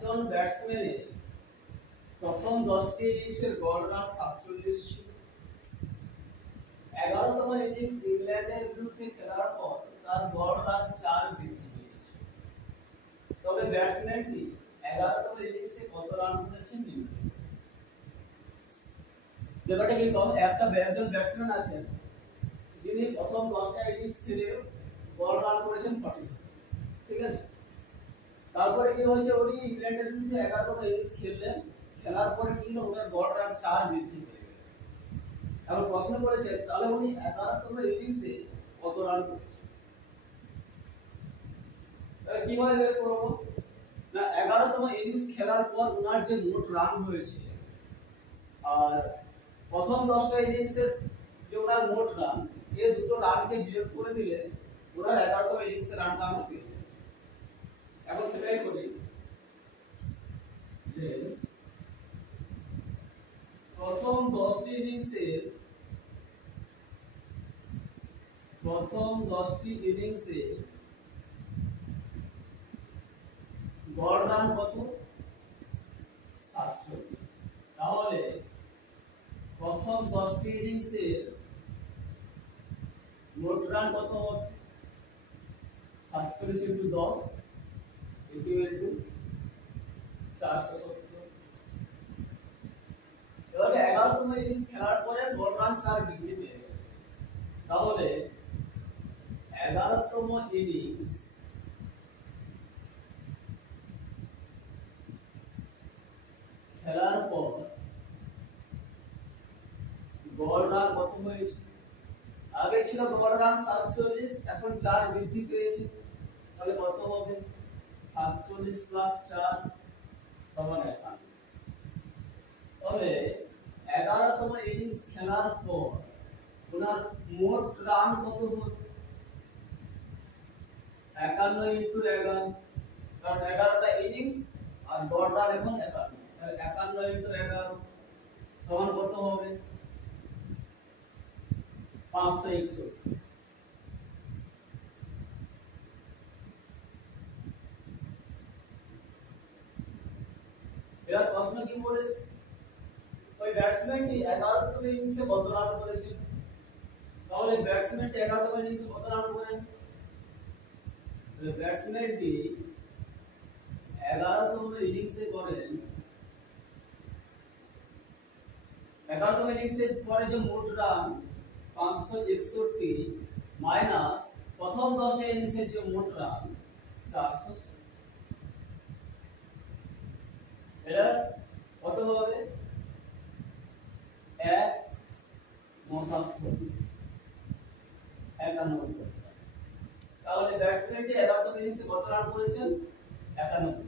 একজন ব্যাটসম্যানের প্রথম 10টি ইনিংসের গড় রান 47 ছিল। 11তম ইনিংস ইংল্যান্ডের বিরুদ্ধে খেলার পর তার গড় রান 4 বৃদ্ধি পেয়েছে। তবে ব্যাটসম্যানটি 11তম ইনিংসে কত রান করেছেন নিম্নলিখিত। ব্যাপারটা কি কম, একজন ব্যাটসম্যান আছেন যিনি প্রথম 10টা ইনিংস খেলে গড় রান করেছেন 47, ঠিক আছে। তারপরে কি হয়েছে, উনি ইংল্যান্ডের বিরুদ্ধে 11তম ইনিংস খেললেন, খেলার পরে কি হলো, ওনার গড় রান 4 বৃদ্ধি পেয়ে গেল। এখন প্রশ্ন করেছে তাহলে উনি 11তম ইনিংসে কত রান করেছেন। তাহলে কিভাবে বের করব না, 11তম ইনিংস খেলার পর ওনার যে মোট রান হয়েছে আর প্রথম 10টা ইনিংসের যে ওনার মোট রান, এই দুটো রানকে বিয়োগ করে দিলে ওনার 11তম ইনিংসের রানটা আমরা পেয়ে যাবো। এখন সেটাই করি যে প্রথম 10টি ইনিংসের গড় রান কত, 47। তাহলে প্রথম 10টি ইনিংসের মোট রান কত হবে, 47 * 10 = 470। এবারে 11তম ইনিংস খেলার পরে গড় রান 4 বৃদ্ধি পেয়ে গেছে। তাহলে 11তম ইনিংস খেলার পর গড় রান কত হয়েছে, আগে ছিল গড় রান 47, এখন 4 বৃদ্ধি পেয়েছে, তাহলে কত হবে, 47 + 4 = 51। তবে 11তম ইনিংস খেলার পর ওনার মোট রান কত হবে, 51 * 11, কারণ 11টা ইনিংস আর গড় রান এখন 51, তাহলে 51 * 11 সমান কত হবে, 561। এরা প্রশ্ন কি বলেছে, ওই ব্যাটসম্যানটি 11তম ইনিংসে কত রান করেছেন। তাহলে ব্যাটসম্যানটি 11তম ইনিংসে কত রান করেন, ব্যাটসম্যানটি 11তম ইনিংসে করেন, 11তম ইনিংসের পরে যে মোট রান 561 মাইনাস প্রথম 10টা ইনিংসের যে মোট রান 400, এটা কত হবে, 1/991। তাহলে ব্যাটসম্যানটি 11তম ইনিংসে কত রান করেছেন, 91।